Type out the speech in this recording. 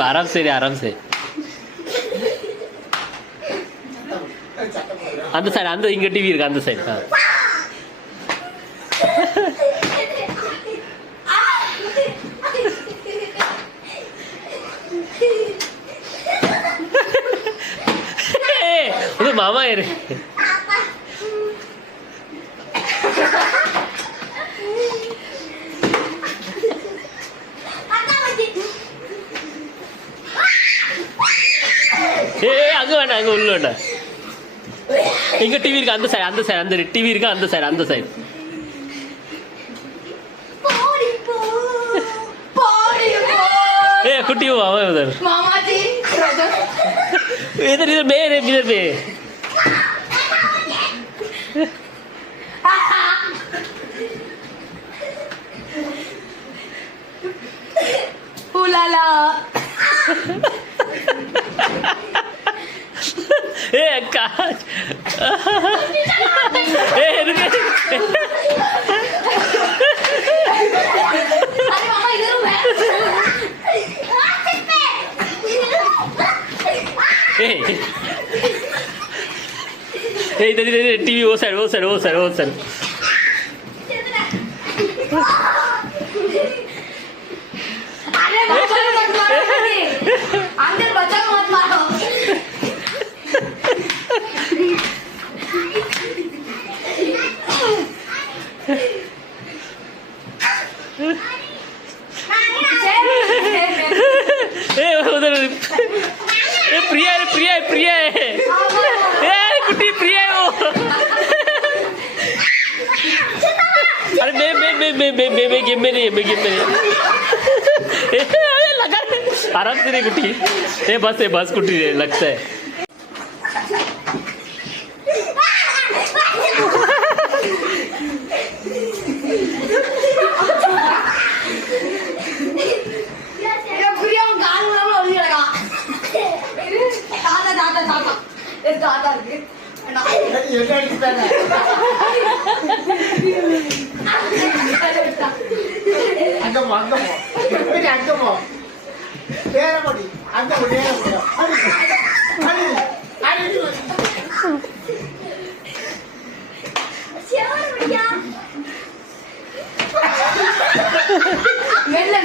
आराम से रे आराम से அந்த சைடு அந்த இங்க டிவி இருக்கு அந்த சைடு அது மாமா இரு அங்க வேண்டாம் அங்க உள்ள வேண்டாம் இங்க டிவி இருக்கு அந்த சைடு அந்த சைடு அந்த டிவி இருக்கு அந்த சைடு அந்த சைடு कुटी हुआ है उधर मामा जी इधर इधर बे इधर बे उलाला ए काश ए रुक इधर इधर टीवी वो साइड वो साइड वो साइड वो साइड अरे बचाओ मत मारो अंदर बचाओ मत मारो उधर प्रिया है प्रिया है प्रिया है कुटी प्रिया है वो अरे मैं गेम में नहीं है मैं गेम में नहीं लगा आराम से नहीं कुटी ये बस कुटी लगता है मेल्ले